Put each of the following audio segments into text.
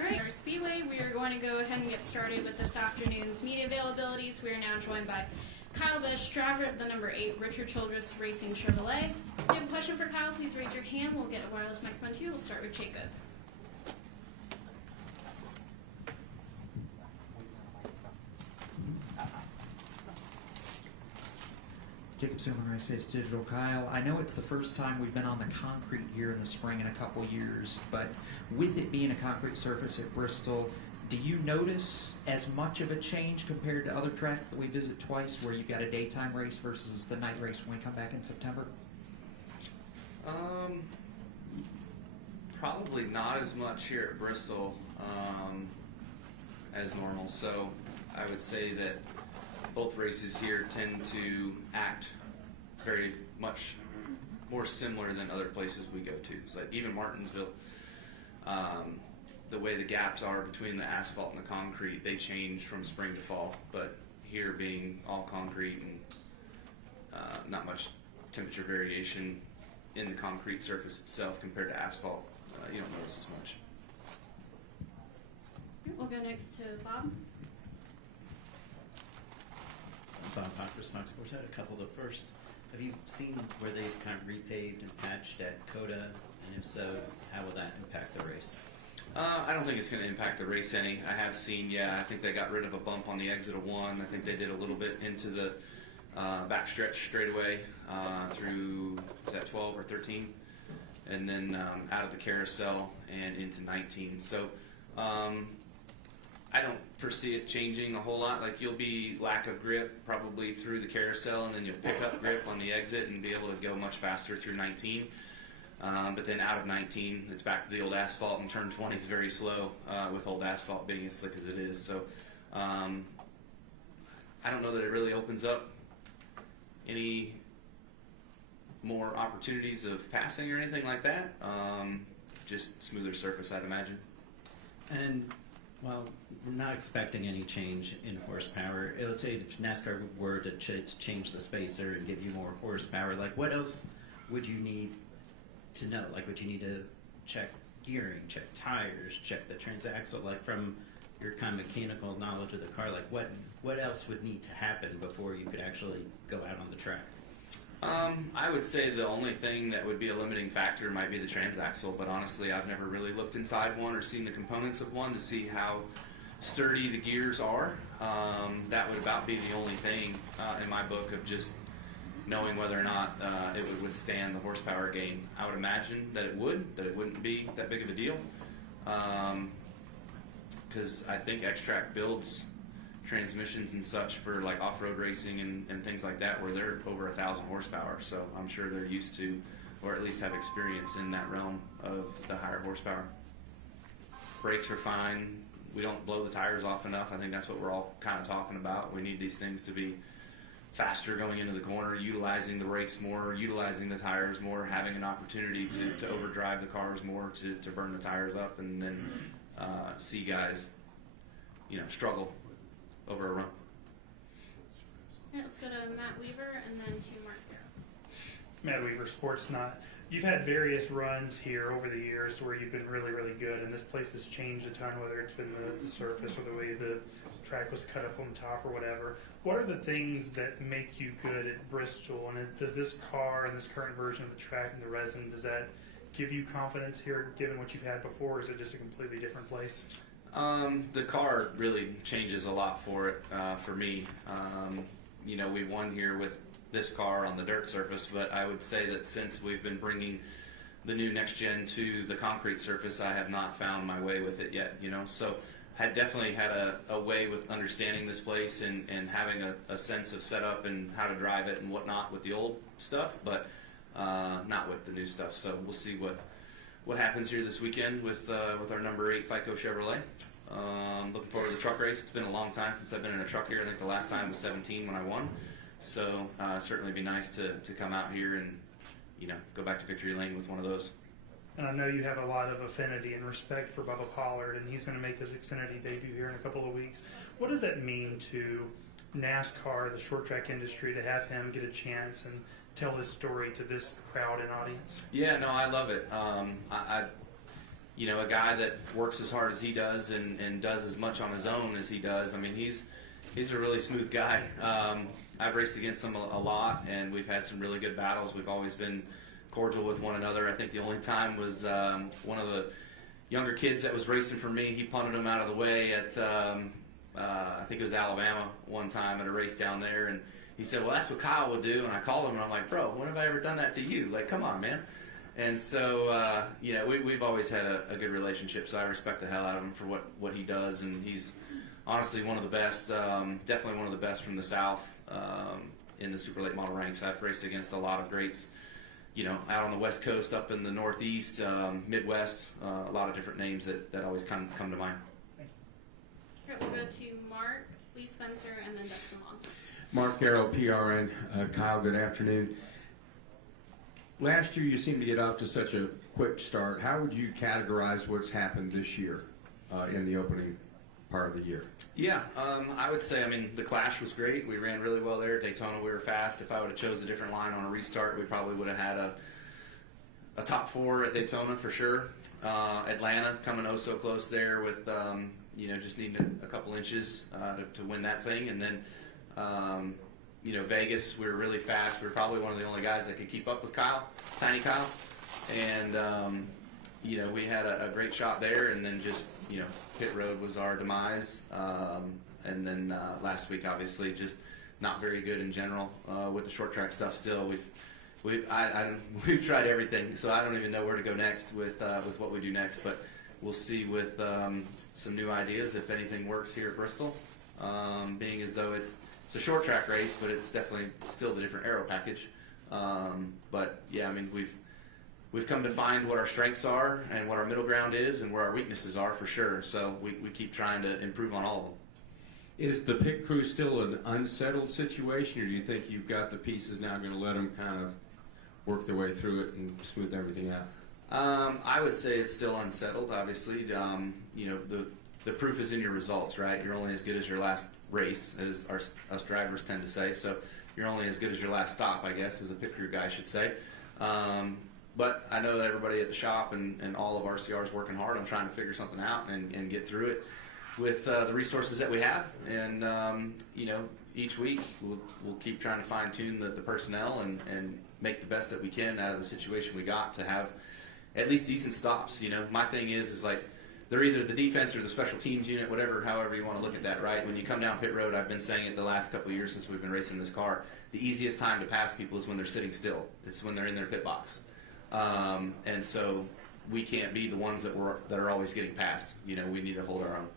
All right, our Speedway, we are going to go ahead and get started with this afternoon's media availabilities. We are now joined by Kyle Busch, driver of the number 8 Richard Childress Racing Chevrolet. If you have a question for Kyle, please raise your hand. We'll get a wireless microphone to you. We'll start with Jacob. Jacob Silverman, Race Face Digital. Kyle, I know it's the first time we've been on the concrete here in the spring in a couple years, but with it being a concrete surface at Bristol, do you notice as much of a change compared to other tracks that we visit twice where you've got a daytime race versus the night race when we come back in September? Probably not as much here at Bristol as normal. So I would say that both races here tend to act very much more similar than other places we go to. It's like even Martinsville, the way the gaps are between the asphalt and the concrete, they change from spring to fall. But here being all concrete and not much temperature variation in the concrete surface itself compared to asphalt, you don't notice as much. We'll go next to Bob. Bob Proctor, Stock Sports. I had a couple. The first, have you seen where they've kind of repaved and patched at Coda? And if so, how will that impact the race? I don't think it's going to impact the race any. I have seen, I think they got rid of a bump on the exit of 1. I think they did a little bit into the backstretch straightaway through, is that 12 or 13? And then out of the carousel and into 19. So I don't foresee it changing a whole lot. Like you'll be lack of grip probably through the carousel, and then you'll pick up grip on the exit and be able to go much faster through 19. But then out of 19, it's back to the old asphalt, and turn 20 is very slow with old asphalt being as slick as it is. So I don't know that it really opens up any more opportunities of passing or anything like that. Just smoother surface, I'd imagine. And well, we're not expecting any change in horsepower. Let's say if NASCAR were to change the spacer and give you more horsepower, like what else would you need to know? Like would you need to check gearing, check tires, check the transaxle? Like from your kind of mechanical knowledge of the car, like what else would need to happen before you could actually go out on the track? I would say the only thing that would be a limiting factor might be the transaxle, but honestly I've never really looked inside one or seen the components of one to see how sturdy the gears are. That would about be the only thing in my book of just knowing whether or not it would withstand the horsepower gain. I would imagine that it wouldn't be that big of a deal, because I think X-Track builds transmissions and such for like off-road racing and things like that where they're over 1,000 horsepower, so I'm sure they're used to, or at least have experience in that realm of the higher horsepower. Brakes are fine. We don't blow the tires off enough. I think that's what we're all kind of talking about. We need these things to be faster going into the corner, utilizing the brakes more, utilizing the tires more, having an opportunity to overdrive the cars more to burn the tires up, and then see guys struggle over a run. Yeah, let's go to Matt Weaver and then to Mark Garrett. Matt Weaver, Sportsnot. You've had various runs here over the years where you've been really, really good, and this place has changed a ton, whether it's been the surface or the way the track was cut up on top or whatever. What are the things that make you good at Bristol, and does this car and this current version of the track and the resin, does that give you confidence here given what you've had before, or is it just a completely different place? The car really changes a lot for it, for me. We won here with this car on the dirt surface, but I would say that since we've been bringing the new next gen to the concrete surface, I have not found my way with it yet, so I definitely had a way with understanding this place and having a sense of setup and how to drive it and whatnot with the old stuff, but not with the new stuff. So we'll see what happens here this weekend with our number 8 FICO Chevrolet. Looking forward to the truck race. It's been a long time since I've been in a truck here. I think the last time was 17 when I won. So certainly be nice to come out here and go back to victory lane with one of those. And I know you have a lot of affinity and respect for Bubba Pollard, and he's going to make his Xfinity debut here in a couple of weeks. What does that mean to NASCAR, the short track industry, to have him get a chance and tell his story to this crowd and audience? Yeah, no, I love it. you know, a guy that works as hard as he does and does as much on his own as he does. I mean, he's a really smooth guy. I've raced against him a lot, and we've had some really good battles. We've always been cordial with one another. I think the only time was one of the younger kids that was racing for me. He punted him out of the way at I think it was Alabama one time at a race down there, and he said, well, that's what Kyle would do. And I called him, and I'm like, bro, when have I ever done that to you? Like, come on, man. And so, you know, we've always had a good relationship, so I respect the hell out of him for what he does, and he's honestly one of the best, definitely one of the best from the South in the super late model ranks. I've raced against a lot of greats, you know, out on the West Coast, up in the Northeast, Midwest, a lot of different names that always come to mind. All right, we'll go to Mark, Lee Spencer, and then Dustin Long. Mark Carroll, PRN. Kyle, good afternoon. Last year you seemed to get off to such a quick start. How would you categorize what's happened this year in the opening part of the year? Yeah, I would say, I mean, the Clash was great. We ran really well there. Daytona, we were fast. If I would have chose a different line on a restart, we probably would have had a top 4 at Daytona for sure. Atlanta coming oh so close there with, you know, just needing a couple inches to win that thing. And then, you know, Vegas, we were really fast. We were probably one of the only guys that could keep up with Kyle, Tiny Kyle. And, you know, we had a great shot there, and then just, you know, pit road was our demise. And then last week, obviously, just not very good in general with the short track stuff. Still, we've tried everything, so I don't even know where to go next with what we do next. But we'll see with some new ideas if anything works here at Bristol. Being as though it's a short track race, but it's definitely still the different aero package. But yeah, I mean, we've come to find what our strengths are and what our middle ground is and where our weaknesses are for sure. So we keep trying to improve on all of them. Is the pit crew still an unsettled situation, or do you think you've got the pieces now going to let them kind of work their way through it and smooth everything out? I would say it's still unsettled, obviously. You know, the proof is in your results, right? You're only as good as your last race, as us drivers tend to say. So you're only as good as your last stop, I guess, as a pit crew guy should say. But I know that everybody at the shop and all of RCR is working hard on trying to figure something out and get through it with the resources that we have. And, you know, each week we'll keep trying to fine-tune the personnel and make the best that we can out of the situation we got to have at least decent stops. You know, my thing is like, they're either the defense or the special teams unit, whatever, however you want to look at that, right? When you come down pit road, I've been saying it the last couple of years since we've been racing this car, the easiest time to pass people is when they're sitting still. It's when they're in their pit box. And so we can't be the ones that are always getting passed. You know, we need to hold our own.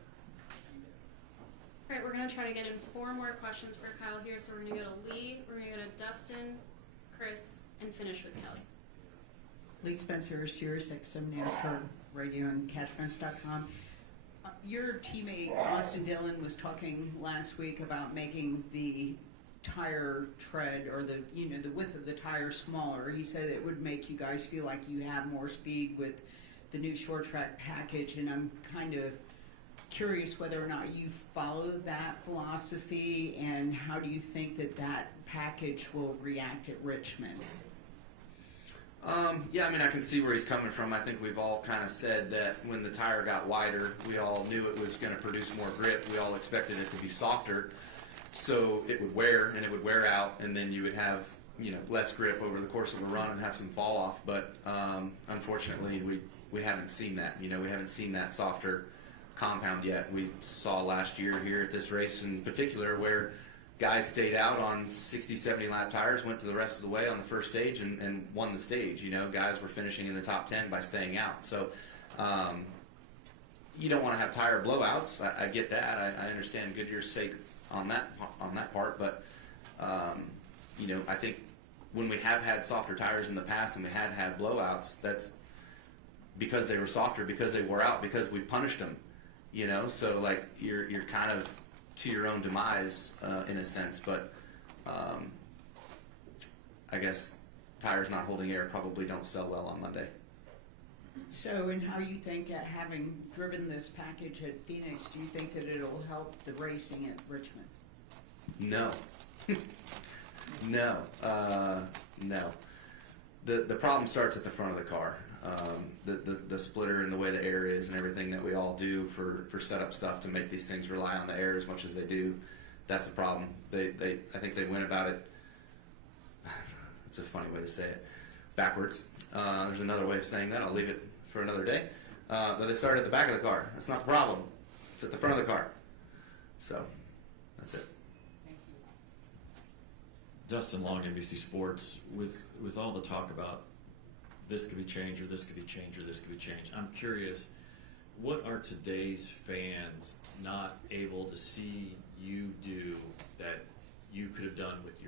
All right, we're going to try to get in 4 more questions for Kyle here. So we're going to go to Lee, we're going to go to Dustin, Chris, and finish with Kelly. Lee Spencer, Sirius XM NASCAR Radio and CatchFence.com. Your teammate Austin Dillon was talking last week about making the tire tread or the width of the tire smaller. He said it would make you guys feel like you have more speed with the new short track package, and I'm kind of curious whether or not you follow that philosophy, and how do you think that package will react at Richmond? Yeah, I mean, I can see where he's coming from. I think we've all kind of said that when the tire got wider, we all knew it was going to produce more grip. We all expected it to be softer, so it would wear and it would wear out, and then you would have, you know, less grip over the course of a run and have some fall off. But unfortunately, we haven't seen that. You know, we haven't seen that softer compound yet. We saw last year here at this race in particular where guys stayed out on 60, 70 lap tires, went to the rest of the way on the first stage and won the stage. You know, guys were finishing in the top 10 by staying out. So you don't want to have tire blowouts. I get that. I understand Goodyear's sake on that part. But, you know, I think when we have had softer tires in the past and we had blowouts, that's because they were softer, because they wore out, because we punished them. You know, so like you're kind of to your own demise in a sense, but I guess tires not holding air probably don't sell well on Monday. So, and how you think, having driven this package at Phoenix, do you think that it'll help the racing at Richmond? No. No. No. The problem starts at the front of the car. the splitter and the way the air is and everything that we all do for setup stuff to make these things rely on the air as much as they do. That's the problem. I think they went about it. It's a funny way to say it, backwards. There's another way of saying that. I'll leave it for another day. But they started at the back of the car. That's not the problem. It's at the front of the car. So that's it. Dustin Long, NBC Sports. With all the talk about this could be changed or this could be changed or this could be changed, I'm curious, what are today's fans not able to see you do that you could have done with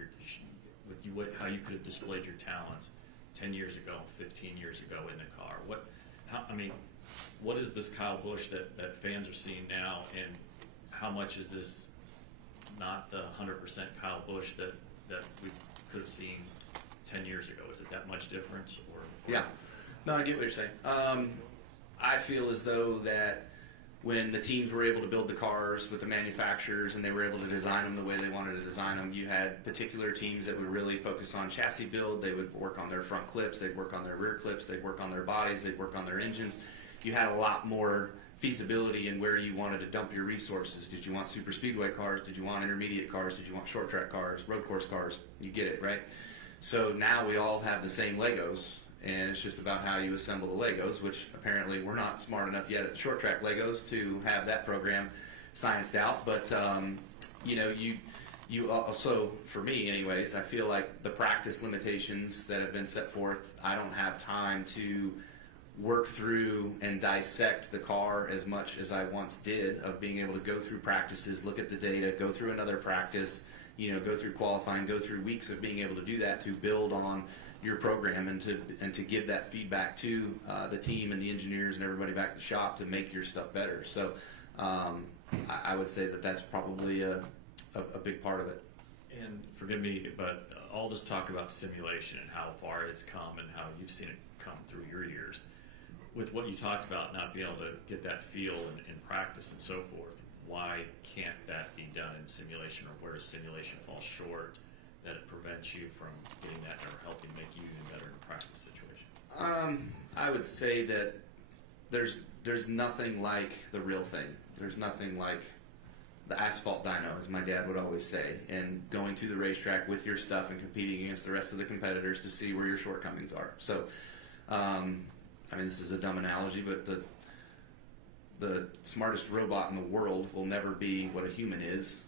how you could have displayed your talents 10 years ago, 15 years ago in the car? What is this Kyle Busch that fans are seeing now, and how much is this not the 100% Kyle Busch that we could have seen 10 years ago? Is it that much difference? Or Yeah. No, I get what you're saying. I feel as though that when the teams were able to build the cars with the manufacturers and they were able to design them the way they wanted to design them, you had particular teams that would really focus on chassis build. They would work on their front clips, they'd work on their rear clips, they'd work on their bodies, they'd work on their engines. You had a lot more feasibility in where you wanted to dump your resources. Did you want super speedway cars? Did you want intermediate cars? Did you want short track cars, road course cars? You get it, right? So now we all have the same Legos, and it's just about how you assemble the Legos, which apparently we're not smart enough yet at the short track Legos to have that program scienced out. But you also, for me anyways, I feel like the practice limitations that have been set forth, I don't have time to work through and dissect the car as much as I once did, of being able to go through practices, look at the data, go through another practice, go through qualifying, go through weeks of being able to do that, to build on your program and to give that feedback to the team and the engineers and everybody back at the shop to make your stuff better. So I would say that that's probably a big part of it. And forgive me, but all this talk about simulation and how far it's come and how you've seen it come through your years, with what you talked about not being able to get that feel in practice and so forth, why can't that be done in simulation, or where does simulation fall short that it prevents you from getting that or helping make you even better in practice situations? I would say that there's nothing like the real thing. There's nothing like the asphalt dyno, as my dad would always say, and going to the racetrack with your stuff and competing against the rest of the competitors to see where your shortcomings are. So, this is a dumb analogy, but the smartest robot in the world will never be what a human is.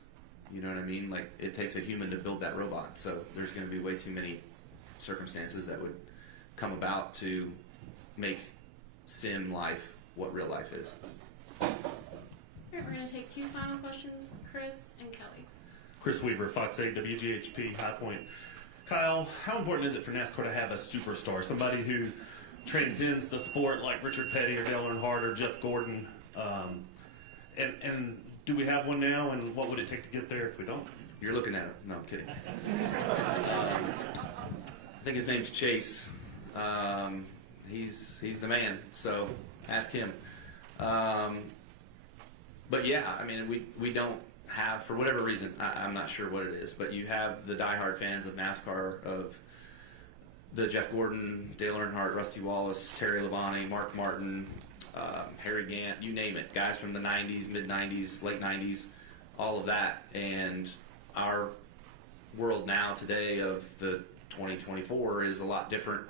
You know what I mean? Like, it takes a human to build that robot. So there's going to be way too many circumstances that would come about to make sim life what real life is. All right, we're going to take two final questions, Chris and Kelly. Chris Weaver, Fox 8 WGHP, High Point. Kyle, how important is it for NASCAR to have a superstar, somebody who transcends the sport like Richard Petty or Dale Earnhardt or Jeff Gordon? And do we have one now, and what would it take to get there if we don't? You're looking at him. No, I'm kidding. I think his name's Chase. He's the man, so ask him. But yeah, we don't have, for whatever reason, I'm not sure what it is, but you have the diehard fans of NASCAR, of the Jeff Gordon, Dale Earnhardt, Rusty Wallace, Terry Labonte, Mark Martin, Harry Gant, you name it, guys from the 90s, mid-90s, late 90s, all of that. And our world now today of the 2024 is a lot different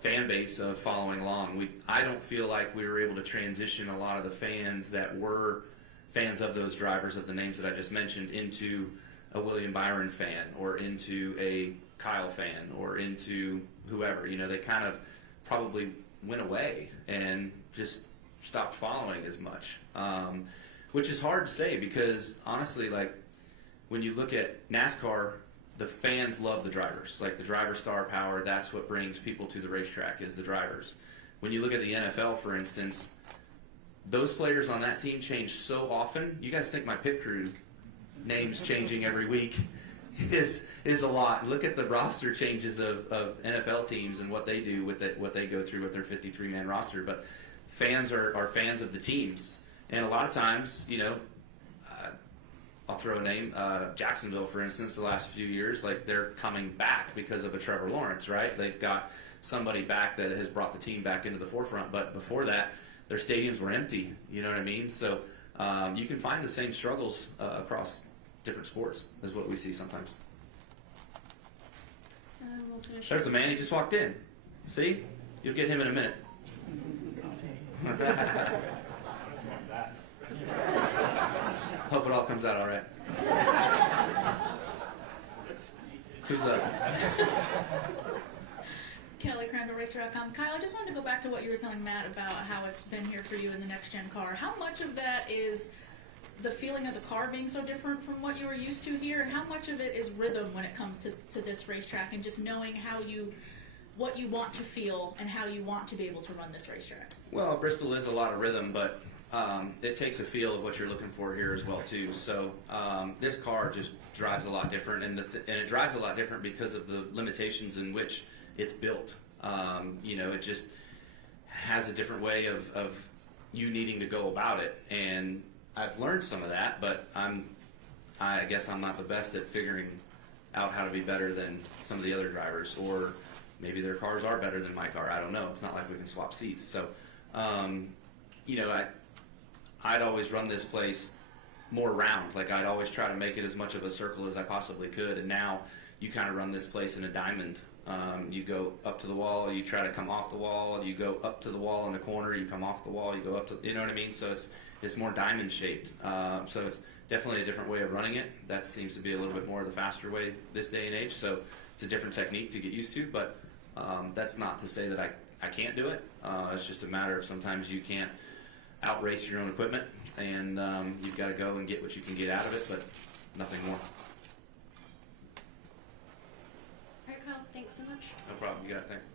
fan base of following along. I don't feel like we were able to transition a lot of the fans that were fans of those drivers, of the names that I just mentioned, into a William Byron fan or into a Kyle fan or into whoever. They kind of probably went away and just stopped following as much, which is hard to say because honestly, like, when you look at NASCAR, the fans love the drivers. Like, the driver star power, that's what brings people to the racetrack, is the drivers. When you look at the NFL, for instance, those players on that team change so often. You guys think my pit crew names changing every week is a lot. Look at the roster changes of NFL teams and what they do with it, what they go through with their 53-man roster. But fans are fans of the teams, and a lot of times, I'll throw a name, Jacksonville, for instance, the last few years, like, they're coming back because of a Trevor Lawrence, right? They've got somebody back that has brought the team back into the forefront. But before that, their stadiums were empty. You know what I mean? So you can find the same struggles across different sports, is what we see sometimes. And we'll finish There's the man. He just walked in. See? You'll get him in a minute. Hope it all comes out all right. Who's up? Kelly Crandall, Racer.com. Kyle, I just wanted to go back to what you were telling Matt about how it's been here for you in the next gen car. How much of that is the feeling of the car being so different from what you were used to here, and how much of it is rhythm when it comes to this racetrack and just knowing what you want to feel and how you want to be able to run this racetrack? Well, Bristol is a lot of rhythm, but it takes a feel of what you're looking for here as well too. So this car just drives a lot different, and it drives a lot different because of the limitations in which it's built. It just has a different way of you needing to go about it, and I've learned some of that, but I guess I'm not the best at figuring out how to be better than some of the other drivers, or maybe their cars are better than my car. I don't know. It's not like we can swap seats. So, I'd always run this place more round. Like, I'd always try to make it as much of a circle as I possibly could, and now you kind of run this place in a diamond. You go up to the wall, you try to come off the wall, you go up to the wall in the corner, you come off the wall, you go up to, you know what I mean? So it's more diamond shaped. So it's definitely a different way of running it. That seems to be a little bit more of the faster way this day and age. So it's a different technique to get used to, but that's not to say that I can't do it. It's just a matter of sometimes you can't outrace your own equipment, and you've got to go and get what you can get out of it, but nothing more. All right, Kyle, thanks so much. No problem. You got it. Thanks.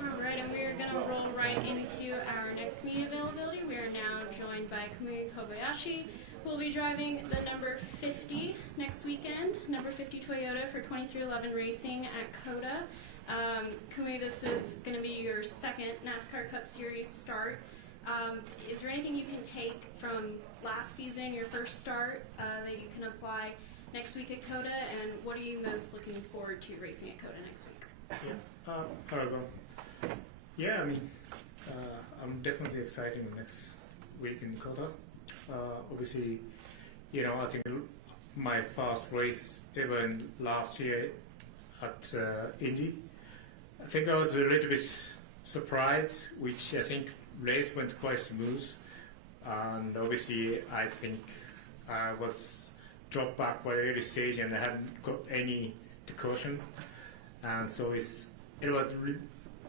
Alright, and we are going to roll right into our next meet availability. We are now joined by Kamui Kobayashi, who will be driving the number 50 next weekend, number 50 Toyota for 2311 Racing at COTA. Kamui, this is going to be your second NASCAR Cup Series start. Is there anything you can take from last season, your first start, that you can apply next week at COTA, and what are you most looking forward to racing at COTA next week? Hello. Yeah, I mean, I'm definitely excited next week in Dakota. Obviously, I think my first race even last year at Indy, I think I was a little bit surprised, which I think race went quite smooth. And obviously, I think I was dropped back by early stage and I hadn't got any caution. And so it was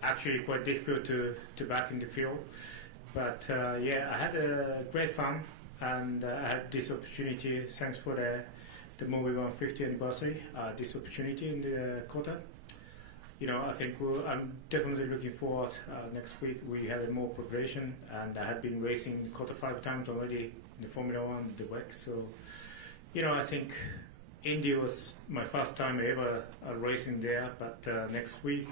actually quite difficult to back in the field. But I had a great fun, and I had this opportunity, thanks for the Movie 150 anniversary, this opportunity in the COTA. I think I'm definitely looking forward next week. We had more preparation, and I had been racing COTA 5 times already in the Formula 1, the WEC. So, I think Indy was my first time ever racing there, but next week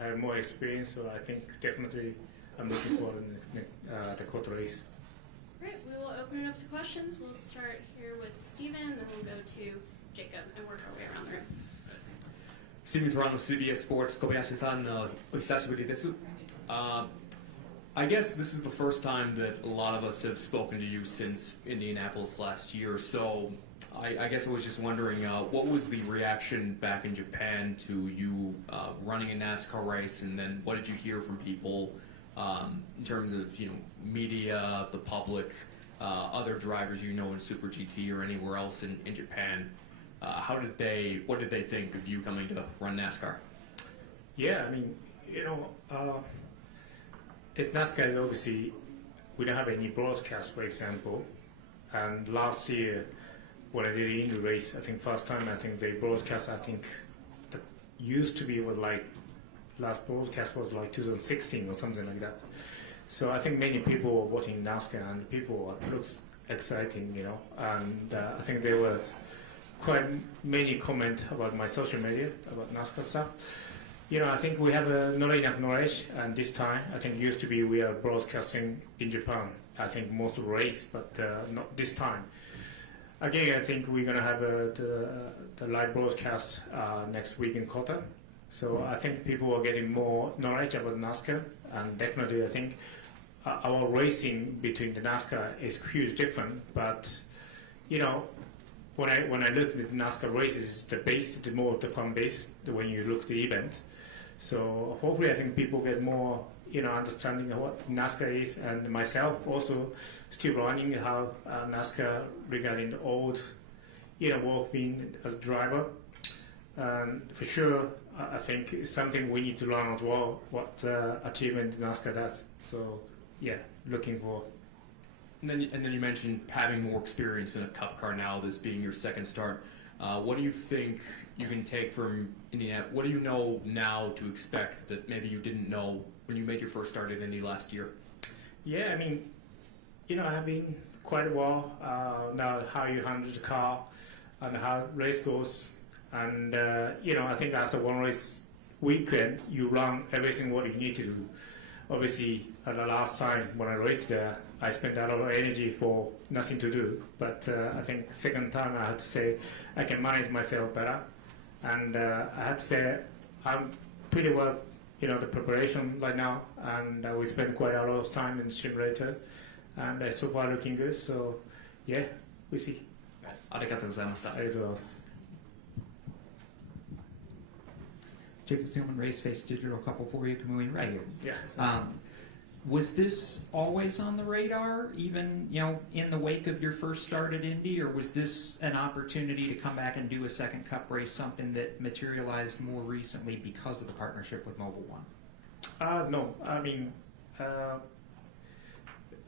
I have more experience, so I think definitely I'm looking forward to the COTA race. Great, we will open it up to questions. We'll start here with Steven, and then we'll go to Jacob and work our way around the room. Steven Toronto, CBS Sports, Kobayashi-san, お久しぶりです。I guess this is the first time that a lot of us have spoken to you since Indianapolis last year, so I guess I was just wondering, what was the reaction back in Japan to you running a NASCAR race, and then what did you hear from people in terms of media, the public, other drivers in Super GT or anywhere else in Japan? What did they think of you coming to run NASCAR? Yeah, I mean, it's NASCAR. Obviously, we don't have any broadcast, for example. And last year, when I did the Indy race, I think first time I think they broadcast. I think the used to be was like last broadcast was like 2016 or something like that. So I think many people were watching NASCAR, and people looks exciting, you know. And I think there were quite many comment about my social media about NASCAR stuff. You know, I think we have not enough knowledge, and this time I think used to be we are broadcasting in Japan. I think most race, but not this time. Again, I think we're gonna have the live broadcast next week in Kota. So I think people are getting more knowledge about NASCAR, and definitely I think our racing between the NASCAR is huge different. But you know, when I look at the NASCAR races, the base, the more the fun base when you look at the event. So hopefully I think people get more, you know, understanding of what NASCAR is, and myself also still learning how NASCAR regarding the old, you know, work being as a driver. And for sure, I think it's something we need to learn as well, what achievement NASCAR does. So yeah, looking for. And then you mentioned having more experience in a Cup car now, this being your second start. What do you think you can take from Indianapolis? What do you know now to expect that maybe you didn't know when you made your first start at Indy last year? Yeah, I mean, you know, I've been quite a while now how you handle the car and how race goes. And, you know, I think after one race weekend, you learn everything what you need to do. Obviously, the last time when I raced there, I spent a lot of energy for nothing to do. But I think second time I had to say I can manage myself better. And I had to say I'm pretty well, you know, the preparation right now. And we spent quite a lot of time in the simulator. And so far looking good. So, yeah, we see. ありがとうございました。ありがとうございます。 Jacob Zillman, Race Face Digital, couple for you, Kamui, right here. Yeah. Was this always on the radar, even, you know, in the wake of your first start at Indy, or was this an opportunity to come back and do a second Cup race, something that materialized more recently because of the partnership with Mobil One? No, I mean,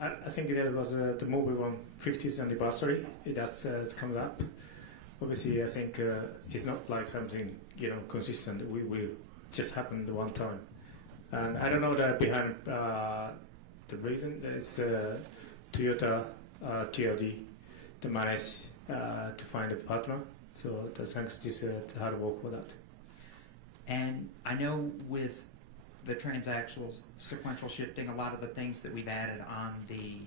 I think that was the Mobil One 50th anniversary. That's it's coming up. Obviously, I think it's not like something, you know, consistent. We just happened one time, and I don't know that behind the reason. It's Toyota TLD to manage to find a partner. So thanks this hard work for that. And I know with the transactional sequential shifting, a lot of the things that we've added on the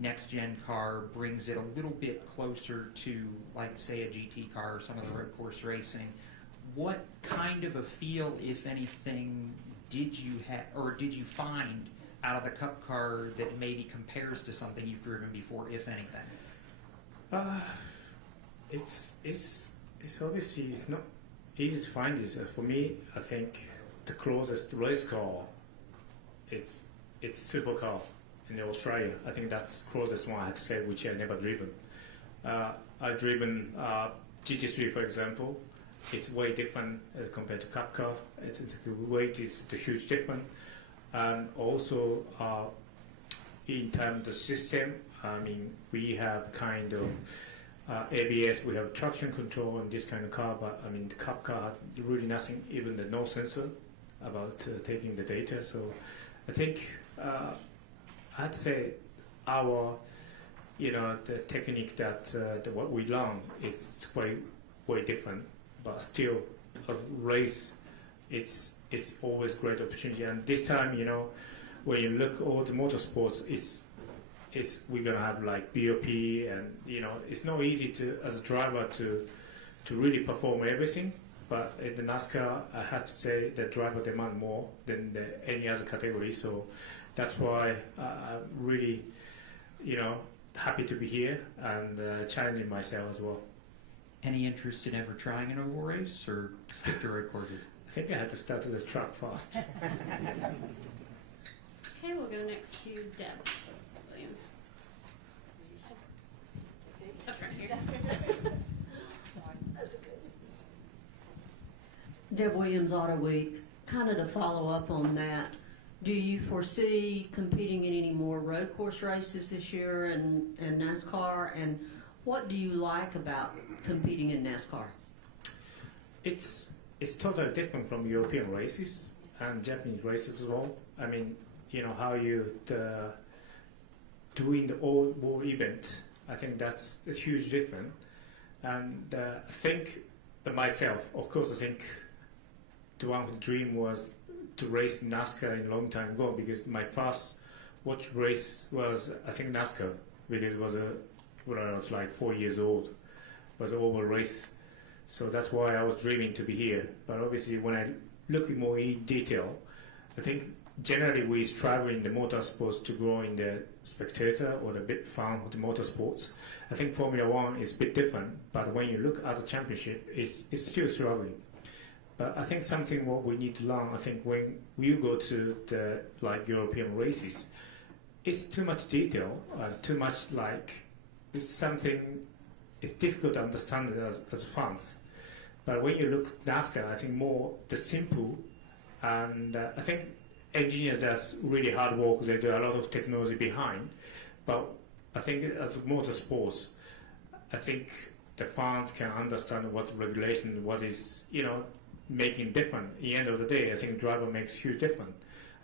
next gen car brings it a little bit closer to, like, say, a GT car or some of the road course racing. What kind of a feel, if anything, did you have, or did you find out of the Cup car that maybe compares to something you've driven before, if anything? It's obviously it's not easy to find this. For me, I think the closest race car, it's supercar in Australia. I think that's the closest one I had to say, which I've never driven. I've driven GT3, for example. It's way different compared to Cup car. It's the weight is the huge difference. And also in terms of the system, I mean, we have kind of ABS, we have traction control in this kind of car, but I mean, the Cup car, really nothing, even the no sensor about taking the data. So I think I'd say our, you know, the technique that what we learn is quite way different, but still a race, it's always great opportunity. And this time, you know, when you look all the motorsports, it's we're gonna have like BOP, and you know, it's not easy to as a driver to really perform everything. But in the NASCAR, I have to say the driver demand more than any other category. So that's why I'm really, you know, happy to be here and challenging myself as well. Any interest in ever trying an oval race, or stick to road courses? I think I had to start at the track first. Okay, we'll go next to Deb Williams. Up front here. Deb Williams, Auto Week. Kind of to follow up on that, Do you foresee competing in any more road course races this year and NASCAR? And what do you like about competing in NASCAR? It's totally different from European races and Japanese races as well. I mean, you know how you doing the all event. I think that's a huge difference. And I think that myself, of course, I think the one dream was to race NASCAR in a long time ago, because my first watch race was, I think, NASCAR, because it was when I was like 4 years old. It was an oval race. So that's why I was dreaming to be here. But obviously, when I look in more detail, I think generally we strive in the motorsports to grow in the spectator or the big fan of the motorsports. I think Formula One is a bit different, but when you look at the championship, it's still struggling. But I think something what we need to learn, I think when you go to the like European races, it's too much detail, too much like, it's something, it's difficult to understand it as fans. But when you look at NASCAR, I think more the simple, and I think engineers does really hard work. They do a lot of technology behind. But I think as motorsports, I think the fans can understand what regulation, what is, you know, making different. At the end of the day, I think driver makes huge difference.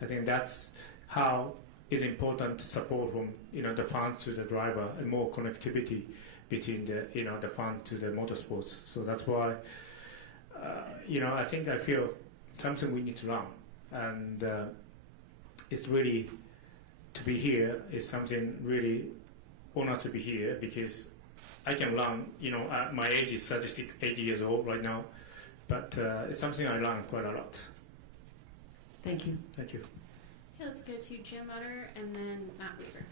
I think that's how it's important to support from, you know, the fans to the driver, and more connectivity between the, you know, the fan to the motorsports. So that's why, you know, I think I feel something we need to learn. And it's really, to be here is something really honor to be here, because I can learn, you know, my age is 36, 80 years old right now, but it's something I learned quite a lot. Thank you. Thank you. Okay, let's go to Jim Utter and then Matt Weaver.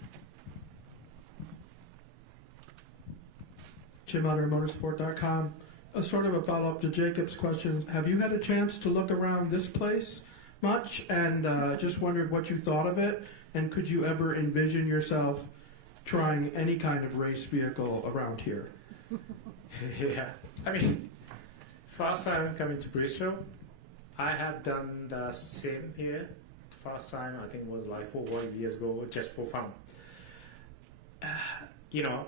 Jim Utter, motorsport.com. A sort of a follow-up to Jacob's question. Have you had a chance to look around this place much, and just wondered what you thought of it, and could you ever envision yourself trying any kind of race vehicle around here? Yeah, I mean, first time coming to Bristol, I have done the same here. First time I think was like 4 years ago, just for fun. You know,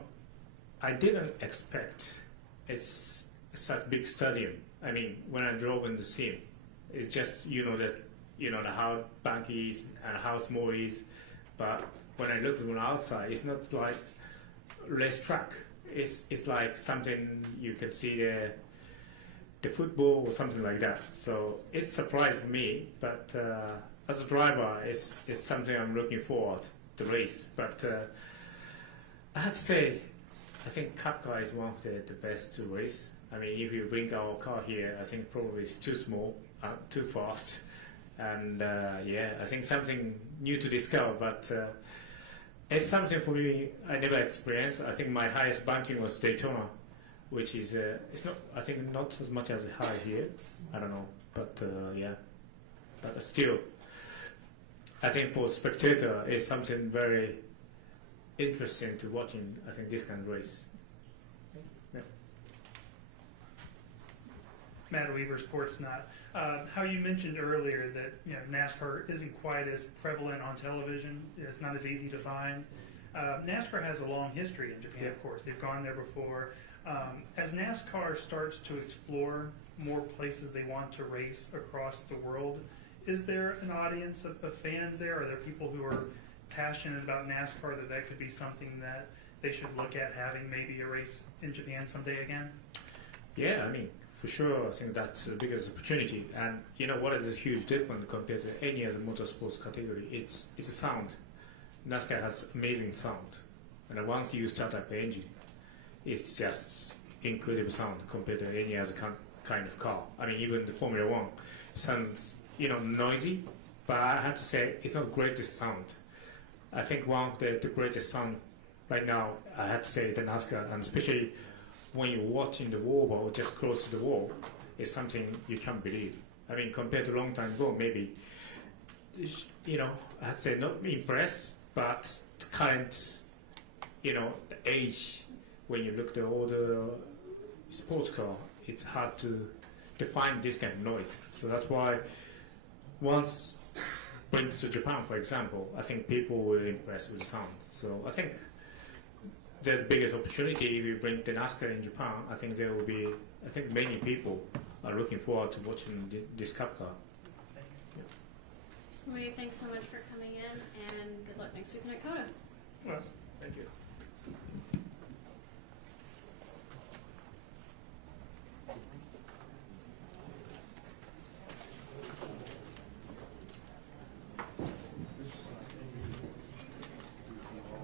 I didn't expect it's such a big stadium. I mean, when I drove in the sim, it's just, you know, that, you know, how bank is and how small it is. But when I look from outside, it's not like race track. It's like something you can see the football or something like that. So it's a surprise for me. But as a driver, it's something I'm looking forward to race. But I have to say, I think Cup car is one of the best to race. I mean, if you bring our car here, I think probably it's too small, too fast. And yeah, I think something new to discover, but it's something for me I never experienced. I think my highest banking was Daytona, which is, it's not, I think not as much as high here. I don't know, but yeah. But still, I think for spectator, it's something very interesting to watching, I think, this kind of race. Yeah. Matt Weaver, Sportsnet. How you mentioned earlier that, you know, NASCAR isn't quite as prevalent on television. It's not as easy to find. NASCAR has a long history in Japan, of course. They've gone there before. As NASCAR starts to explore more places they want to race across the world, is there an audience of fans there? Are there people who are passionate about NASCAR that could be something that they should look at having maybe a race in Japan someday again? Yeah, I mean, for sure, I think that's the biggest opportunity. And you know what is a huge difference compared to any other motorsports category? It's a sound. NASCAR has amazing sound, and once you start up the engine, it's just incredible sound compared to any other kind of car. I mean, even the Formula One sounds, you know, noisy, but I have to say it's not the greatest sound. I think one of the greatest sound right now, I have to say, the NASCAR, and especially when you're watching the wall or just close to the wall, is something you can't believe. I mean, compared to a long time ago, maybe, you know, I'd say not impressed, but the current, you know, the age, when you look at the older sports car, it's hard to define this kind of noise. So that's why once bring to Japan, for example, I think people will be impressed with the sound. So I think that's the biggest opportunity if you bring the NASCAR in Japan. I think there will be, I think many people are looking forward to watching this Cup car. Wade, thanks so much for coming in, and good luck next weekend at COTA. Well, thank you.